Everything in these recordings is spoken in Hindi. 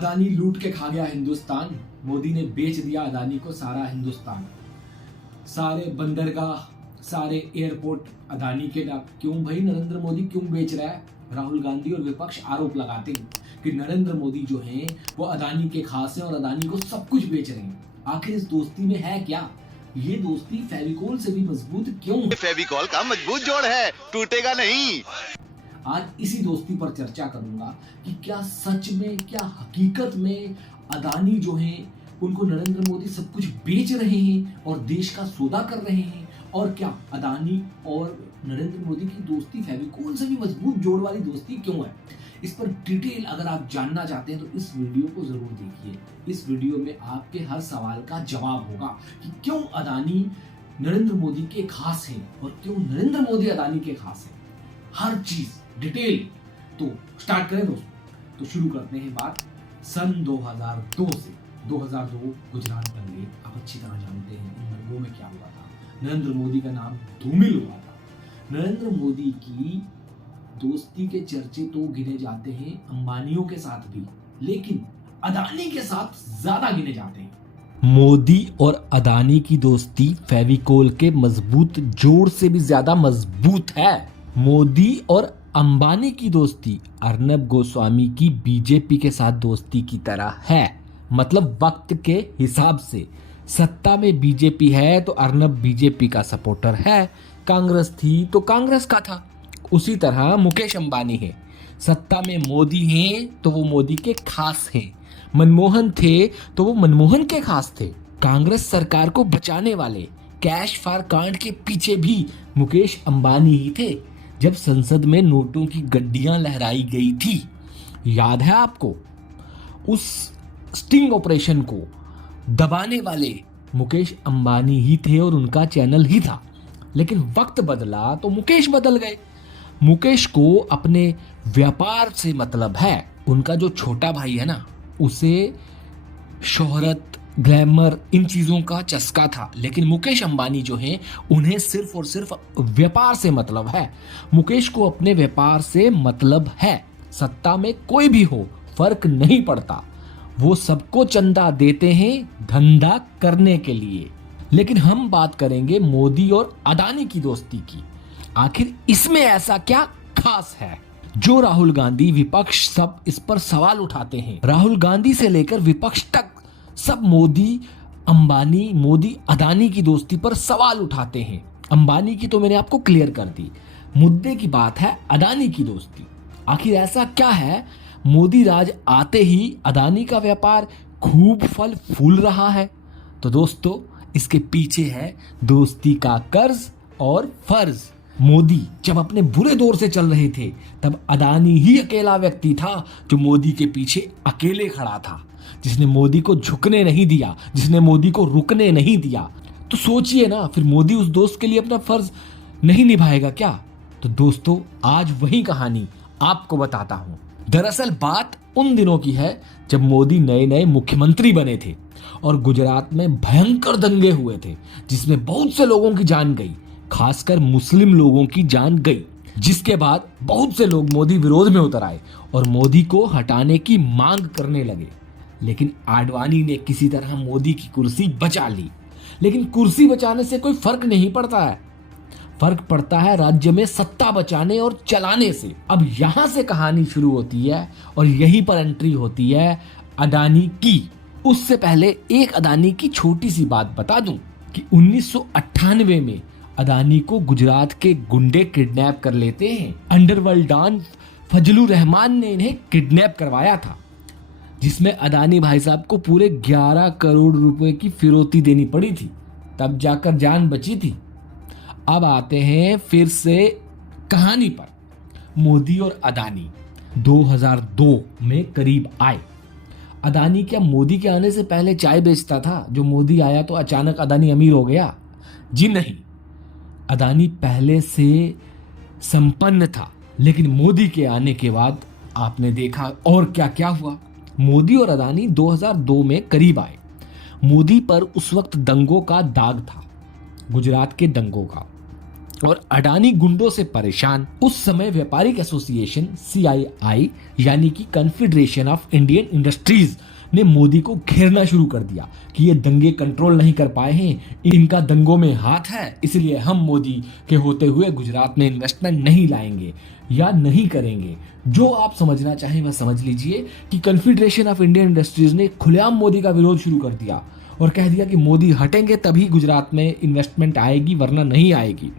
अदानी लूट के खा गया हिंदुस्तान। मोदी ने बेच दिया अदानी को सारा हिंदुस्तान। सारे बंदरगाह, सारे एयरपोर्ट अदानी के नाम। क्यों भाई नरेंद्र मोदी क्यों बेच रहा है? राहुल गांधी और विपक्ष आरोप लगाते हैं कि नरेंद्र मोदी जो हैं वो अदानी के खास हैं और अदानी को सब कुछ बेच रहे हैं। आखिर इस दोस्ती में है क्या? ये दोस्ती फेविकोल से भी मजबूत क्यों है? फेविकोल का मजबूत जोड़ है, टूटेगा नहीं। आज इसी दोस्ती पर चर्चा करूंगा कि क्या सच में, क्या हकीकत में अदानी जो हैं उनको नरेंद्र मोदी सब कुछ बेच रहे हैं और देश का सौदा कर रहे हैं, और क्या अदानी और नरेंद्र मोदी की दोस्ती फेविकोल से भी मजबूत जोड़ वाली दोस्ती क्यों है? इस पर डिटेल अगर आप जानना चाहते हैं तो इस वीडियो को जरूर देखिए। इस वीडियो में आपके हर सवाल का जवाब होगा कि क्यों अदानी नरेंद्र मोदी के खास हैं और क्यों नरेंद्र मोदी अदानी के खास हैं। हर चीज डिटेल। तो स्टार्ट करें दोस्तों। तो शुरू करते हैं बात सन 2002 से। 2002 गुजरात दंगे, आप अच्छी तरह जानते हैं इन दंगों में क्या हुआ था। नरेंद्र मोदी का नाम धूमिल हुआ था। नरेंद्र मोदी की दोस्ती के चर्चे तो गिने जाते हैं अंबानियों के साथ भी, लेकिन अदानी के साथ ज्यादा गिने जाते हैं। मोदी और अदानी की दोस्ती फेविकोल के मजबूत जोड़ से भी ज्यादा मजबूत है। मोदी और अंबानी की दोस्ती अर्नब गोस्वामी की बीजेपी के साथ दोस्ती की तरह है। मतलब वक्त के हिसाब से सत्ता में बीजेपी है तो अर्नब बीजेपी का सपोर्टर है, कांग्रेस थी तो कांग्रेस का था। उसी तरह मुकेश अंबानी है, सत्ता में मोदी हैं तो वो मोदी के खास हैं, मनमोहन थे तो वो मनमोहन के खास थे। कांग्रेस सरकार को बचाने वाले कैश फॉर कांड के पीछे भी मुकेश अंबानी ही थे जब संसद में नोटों की गड्डियां लहराई गई थी। याद है आपको? उस स्टिंग ऑपरेशन को दबाने वाले मुकेश अंबानी ही थे और उनका चैनल ही था। लेकिन वक्त बदला तो मुकेश बदल गए। मुकेश को अपने व्यापार से मतलब है। उनका जो छोटा भाई है ना, उसे शोहरत, ग्लैमर, इन चीजों का चस्का था। लेकिन मुकेश अंबानी जो हैं उन्हें सिर्फ और सिर्फ व्यापार से मतलब है। मुकेश को अपने व्यापार से मतलब है। सत्ता में कोई भी हो फर्क नहीं पड़ता, वो सबको चंदा देते हैं धंधा करने के लिए। लेकिन हम बात करेंगे मोदी और अदानी की दोस्ती की। आखिर इसमें ऐसा क्या खास है जो राहुल गांधी, विपक्ष सब इस पर सवाल उठाते हैं। राहुल गांधी से लेकर विपक्ष तक सब मोदी अंबानी, मोदी अदानी की दोस्ती पर सवाल उठाते हैं। अंबानी की तो मैंने आपको क्लियर कर दी। मुद्दे की बात है अदानी की दोस्ती। आखिर ऐसा क्या है मोदी राज आते ही अदानी का व्यापार खूब फल फूल रहा है? तो दोस्तों इसके पीछे है दोस्ती का कर्ज और फर्ज। मोदी जब अपने बुरे दौर से चल रहे थे तब अदानी ही अकेला व्यक्ति था जो मोदी के पीछे अकेले खड़ा था, जिसने मोदी को झुकने नहीं दिया, जिसने मोदी को रुकने नहीं दिया। तो सोचिए ना, फिर मोदी उस दोस्त के लिए अपना फर्ज नहीं निभाएगा क्या? तो दोस्तों आज वही कहानी आपको बताता हूं। दरअसल बात उन दिनों की है जब मोदी नए नए मुख्यमंत्री बने थे और गुजरात में भयंकर दंगे हुए थे जिसमें बहुत से लोगों की जान गई, खासकर मुस्लिम लोगों की जान गई। जिसके बाद बहुत से लोग मोदी विरोध में उतर आए और मोदी को हटाने की मांग करने लगे। लेकिन आडवाणी ने किसी तरह मोदी की कुर्सी बचा ली। लेकिन कुर्सी बचाने से कोई फर्क नहीं पड़ता है, फर्क पड़ता है राज्य में सत्ता बचाने और चलाने से। अब यहां से कहानी शुरू होती है और यहीं पर एंट्री होती है अदानी की। उससे पहले एक अदानी की छोटी सी बात बता दूं कि 1998 में अदानी को गुजरात के गुंडे किडनैप कर लेते हैं। अंडरवर्ल्ड डॉन फजलुर रहमान ने इन्हें किडनैप करवाया था, जिसमें अदानी भाई साहब को पूरे 11 करोड़ रुपए की फिरौती देनी पड़ी थी, तब जाकर जान बची थी। अब आते हैं फिर से कहानी पर। मोदी और अदानी 2002 में करीब आए। अदानी क्या मोदी के आने से पहले चाय बेचता था जो मोदी आया तो अचानक अदानी अमीर हो गया? जी नहीं, अदानी पहले से संपन्न था, लेकिन मोदी के आने के बाद आपने देखा और क्या क्या हुआ। मोदी और अदानी 2002 में करीब आए। मोदी पर उस वक्त दंगों का दाग था, गुजरात के दंगों का। और अडानी गुंडों से परेशान। उस समय व्यापारिक एसोसिएशन CII यानी कि कॉन्फेडरेशन ऑफ इंडियन इंडस्ट्रीज ने मोदी को घेरना शुरू कर दिया कि ये दंगे कंट्रोल नहीं कर पाए हैं, इनका दंगों में हाथ है, इसलिए हम मोदी के होते हुए गुजरात में इन्वेस्टमेंट नहीं लाएंगे या नहीं करेंगे। जो आप समझना चाहें वह समझ लीजिए कि कॉन्फेडरेशन ऑफ इंडियन इंडस्ट्रीज ने खुलेआम मोदी का विरोध शुरू कर दिया और कह दिया कि मोदी हटेंगे तभी गुजरात में इन्वेस्टमेंट आएगी, वरना नहीं आएगी।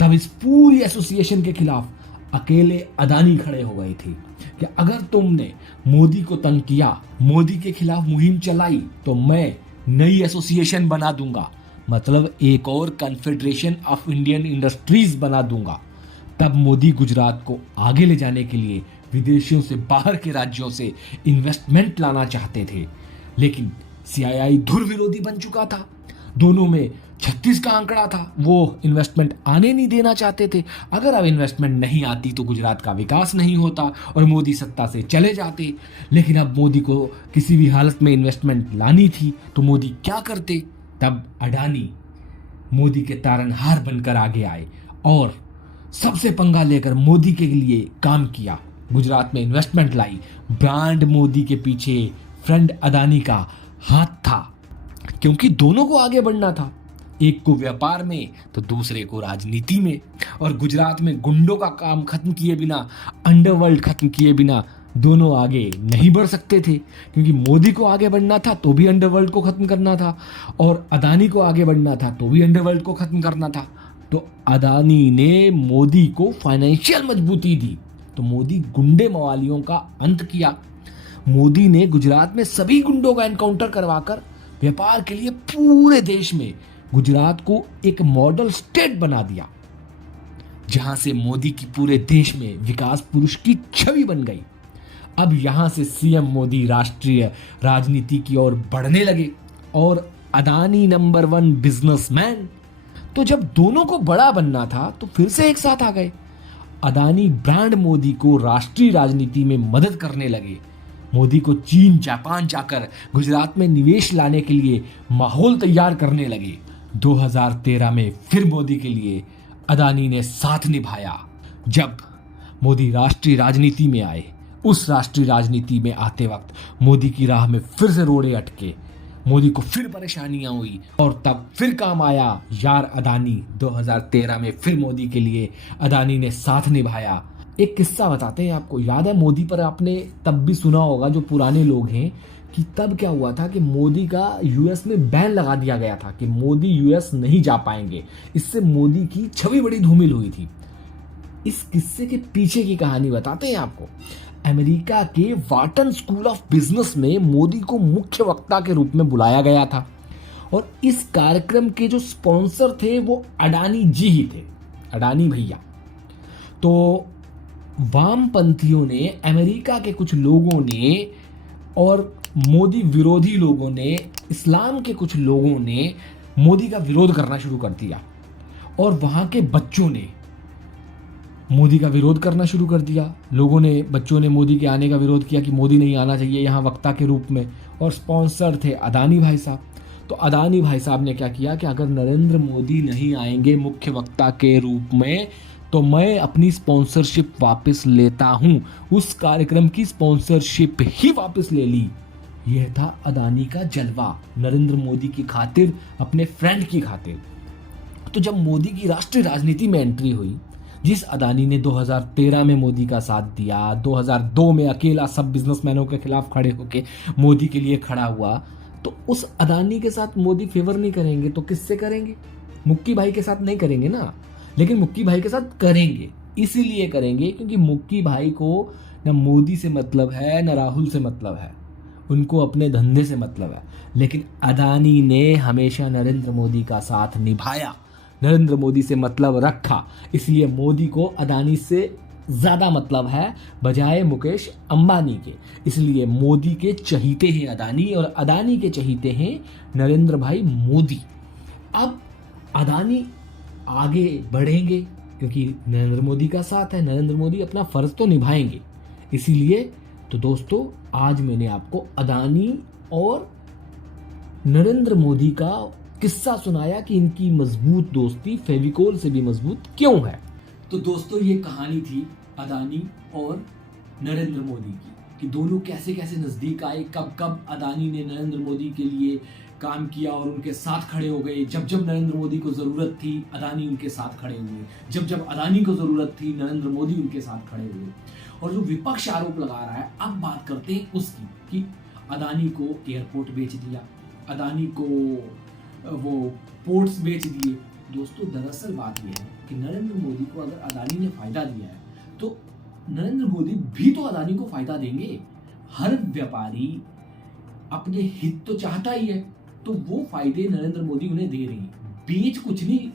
तब इस पूरी एसोसिएशन के खिलाफ अकेले अदानी खड़े हो गए थे कि अगर तुमने मोदी को तंग किया, मोदी के खिलाफ मुहिम चलाई, तो मैं नई एसोसिएशन बना दूंगा, मतलब एक और कॉन्फेडरेशन ऑफ इंडियन इंडस्ट्रीज बना दूंगा। तब मोदी गुजरात को आगे ले जाने के लिए विदेशियों से, बाहर के राज्यों से इन्वेस्टमेंट लाना चाहते थे, लेकिन CII धुर विरोधी बन चुका था। दोनों में 36 का आंकड़ा था, वो इन्वेस्टमेंट आने नहीं देना चाहते थे। अगर अब इन्वेस्टमेंट नहीं आती तो गुजरात का विकास नहीं होता और मोदी सत्ता से चले जाते। लेकिन अब मोदी को किसी भी हालत में इन्वेस्टमेंट लानी थी तो मोदी क्या करते? तब अडानी मोदी के तारनहार बनकर आगे आए और सबसे पंगा लेकर मोदी के लिए काम किया, गुजरात में इन्वेस्टमेंट लाई। ब्रांड मोदी के पीछे फ्रेंड अडानी का हाथ था, क्योंकि दोनों को आगे बढ़ना था, एक को व्यापार में तो दूसरे को राजनीति में। और गुजरात में गुंडों का काम खत्म किए बिना, अंडरवर्ल्ड खत्म किए बिना दोनों आगे नहीं बढ़ सकते थे, क्योंकि मोदी को आगे बढ़ना था तो भी अंडरवर्ल्ड को खत्म करना था और अदानी को आगे बढ़ना था तो भी अंडरवर्ल्ड को खत्म करना था। तो अदानी ने मोदी को फाइनेंशियल मजबूती दी, तो मोदी गुंडे मवालियों का अंत किया। मोदी ने गुजरात में सभी गुंडों का एनकाउंटर करवाकर व्यापार के लिए पूरे देश में गुजरात को एक मॉडल स्टेट बना दिया, जहां से मोदी की पूरे देश में विकास पुरुष की छवि बन गई। अब यहां से CM मोदी राष्ट्रीय राजनीति की ओर बढ़ने लगे और अदानी नंबर 1 बिजनेसमैन। तो जब दोनों को बड़ा बनना था तो फिर से एक साथ आ गए। अदानी ब्रांड मोदी को राष्ट्रीय राजनीति में मदद करने लगे। मोदी को चीन, जापान जाकर गुजरात में निवेश लाने के लिए माहौल तैयार करने लगे। 2013 में फिर मोदी के लिए अदानी ने साथ निभाया। जब मोदी राष्ट्रीय राजनीति में आए, उस राष्ट्रीय राजनीति में आते वक्त मोदी की राह में फिर से रोड़े अटके, मोदी को फिर परेशानियां हुई और तब फिर काम आया यार अदानी। 2013 में फिर मोदी के लिए अदानी ने साथ निभाया। एक किस्सा बताते हैं आपको, याद है मोदी पर आपने तब भी सुना होगा, जो पुराने लोग हैं, कि तब क्या हुआ था कि मोदी का US में बैन लगा दिया गया था कि मोदी US नहीं जा पाएंगे। इससे मोदी की छवि बड़ी धूमिल हुई थी। इस किस्से के पीछे की कहानी बताते हैं आपको। अमेरिका के वाटन स्कूल ऑफ बिजनेस में मोदी को मुख्य वक्ता के रूप में बुलाया गया था और इस कार्यक्रम के जो स्पॉन्सर थे वो अडानी जी ही थे, अडानी भैया। तो वामपंथियों ने, अमेरिका के कुछ लोगों ने और मोदी विरोधी लोगों ने, इस्लाम के कुछ लोगों ने मोदी का विरोध करना शुरू कर दिया और वहाँ के बच्चों ने मोदी का विरोध करना शुरू कर दिया। बच्चों ने मोदी के आने का विरोध किया कि मोदी नहीं आना चाहिए यहाँ वक्ता के रूप में, और स्पॉन्सर थे अदानी भाई साहब। तो अदानी भाई साहब ने क्या किया कि अगर नरेंद्र मोदी नहीं आएंगे मुख्य वक्ता के रूप में तो मैं अपनी स्पॉन्सरशिप वापस लेता हूं। उस कार्यक्रम की स्पॉन्सरशिप ही वापस ले ली। यह था अदानी का जलवा, नरेंद्र मोदी की खातिर, अपने फ्रेंड की खातिर। तो जब मोदी की राष्ट्रीय राजनीति में एंट्री हुई, जिस अदानी ने 2013 में मोदी का साथ दिया, 2002 में अकेला सब बिजनेसमैनों के खिलाफ खड़े होकर मोदी के लिए खड़ा हुआ, तो उस अदानी के साथ मोदी फेवर नहीं करेंगे तो किससे करेंगे? मुक्की भाई के साथ नहीं करेंगे ना, लेकिन मुक्की भाई के साथ करेंगे। इसीलिए करेंगे क्योंकि मुक्की भाई को न मोदी से मतलब है न राहुल से मतलब है, उनको अपने धंधे से मतलब है। लेकिन अदानी ने हमेशा नरेंद्र मोदी का साथ निभाया, नरेंद्र मोदी से मतलब रखा, इसलिए मोदी को अदानी से ज़्यादा मतलब है बजाय मुकेश अंबानी के। इसलिए मोदी के चहीते हैं अदानी और अदानी के चहीते हैं नरेंद्र भाई मोदी। अब अदानी आगे बढ़ेंगे क्योंकि नरेंद्र मोदी का साथ है, नरेंद्र मोदी अपना फ़र्ज तो निभाएंगे। इसीलिए तो दोस्तों आज मैंने आपको अदानी और नरेंद्र मोदी का किस्सा सुनाया कि इनकी मजबूत दोस्ती फेविकोल से भी मजबूत क्यों है। तो दोस्तों ये कहानी थी अदानी और नरेंद्र मोदी की, कि दोनों कैसे कैसे नज़दीक आए, कब कब अदानी ने नरेंद्र मोदी के लिए काम किया और उनके साथ खड़े हो गए। जब जब नरेंद्र मोदी को ज़रूरत थी अदानी उनके साथ खड़े हुए, जब जब अदानी को ज़रूरत थी नरेंद्र मोदी उनके साथ खड़े हुए। और जो विपक्ष आरोप लगा रहा है, अब बात करते हैं उसकी, कि अदानी को एयरपोर्ट बेच दिया, अदानी को वो पोर्ट्स बेच दिए। दोस्तों दरअसल बात यह है कि नरेंद्र मोदी को अगर अदानी ने फ़ायदा दिया है तो नरेंद्र मोदी भी तो अदानी को फ़ायदा देंगे। हर व्यापारी अपने हित तो चाहता ही है, तो वो फायदे नरेंद्र मोदी उन्हें दे रहे हैं। बेच कुछ नहीं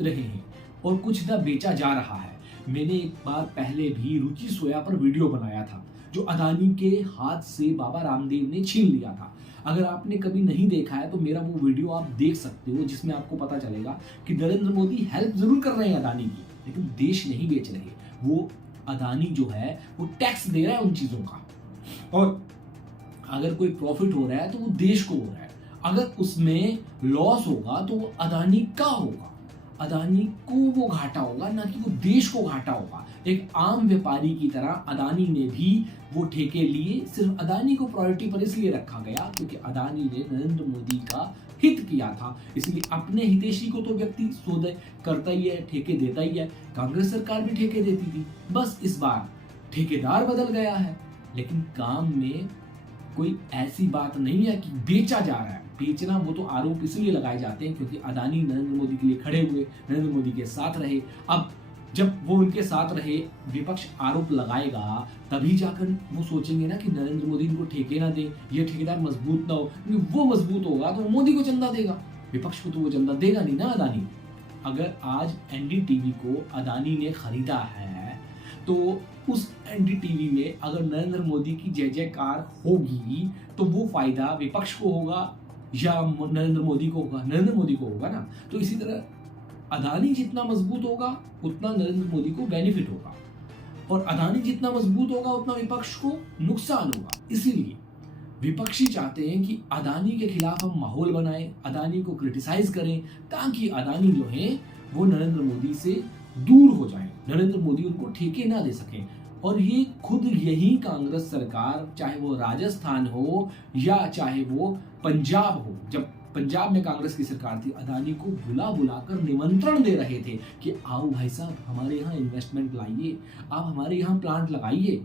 रहे हैं और कुछ ना बेचा जा रहा है। मैंने एक बार पहले भी रुचि सोया पर वीडियो बनाया था, जो अदानी के हाथ से बाबा रामदेव ने छीन लिया था। अगर आपने कभी नहीं देखा है तो मेरा वो वीडियो आप देख सकते हो, जिसमें आपको पता चलेगा कि नरेंद्र मोदी हेल्प जरूर कर रहे हैं अदानी की, लेकिन देश नहीं बेच रहे। वो अदानी जो है वो टैक्स दे रहा है उन चीज़ों का, और अगर कोई प्रॉफिट हो रहा है तो वो देश को हो रहा है। अगर उसमें लॉस होगा तो वो अदानी का होगा, अदानी को वो घाटा होगा, ना कि वो देश को घाटा होगा। एक आम व्यापारी की तरह अदानी ने भी वो ठेके लिए, सिर्फ अदानी को प्रायोरिटी पर इसलिए रखा गया क्योंकि अदानी ने नरेंद्र मोदी का हित किया था। इसलिए अपने हितैषी को तो व्यक्ति सौदे करता ही है, ठेके देता ही है। कांग्रेस सरकार भी ठेके देती थी, बस इस बार ठेकेदार बदल गया है, लेकिन काम में कोई ऐसी बात नहीं है कि बेचा जा रहा है। बेचना वो तो आरोप इसलिए लगाए जाते हैं क्योंकि अदानी नरेंद्र मोदी के लिए खड़े हुए, नरेंद्र मोदी के साथ रहे। अब जब वो उनके साथ रहे, विपक्ष आरोप लगाएगा, तभी जाकर वो सोचेंगे ना कि नरेंद्र मोदी इनको ठेके ना दे, ये ठेकेदार मजबूत ना हो। क्योंकि वो मजबूत होगा तो मोदी को चंदा देगा, विपक्ष को तो वो चंदा देगा नहीं ना अदानी। अगर आज एनडीटीवी को अदानी ने खरीदा है तो उस एनडीटीवी में अगर नरेंद्र मोदी की जय जयकार होगी तो वो फायदा विपक्ष को होगा या नरेंद्र मोदी को होगा? नरेंद्र मोदी को होगा ना। तो इसी तरह अदानी जितना मजबूत होगा उतना नरेंद्र मोदी को बेनिफिट होगा, और अदानी जितना मजबूत होगा उतना विपक्ष को नुकसान होगा। इसीलिए विपक्षी चाहते हैं कि अदानी के खिलाफ हम माहौल बनाएं, अदानी को क्रिटिसाइज करें, ताकि अदानी जो है वो नरेंद्र मोदी से दूर हो जाए, नरेंद्र मोदी उनको ठेके ना दे सकें। और ये खुद यही कांग्रेस सरकार, चाहे वो राजस्थान हो या चाहे वो पंजाब हो, जब पंजाब में कांग्रेस की सरकार थी, अदानी को बुला बुलाकर निमंत्रण दे रहे थे कि आओ भाई साहब हमारे यहाँ इन्वेस्टमेंट लाइए, आप हमारे यहाँ प्लांट लगाइए।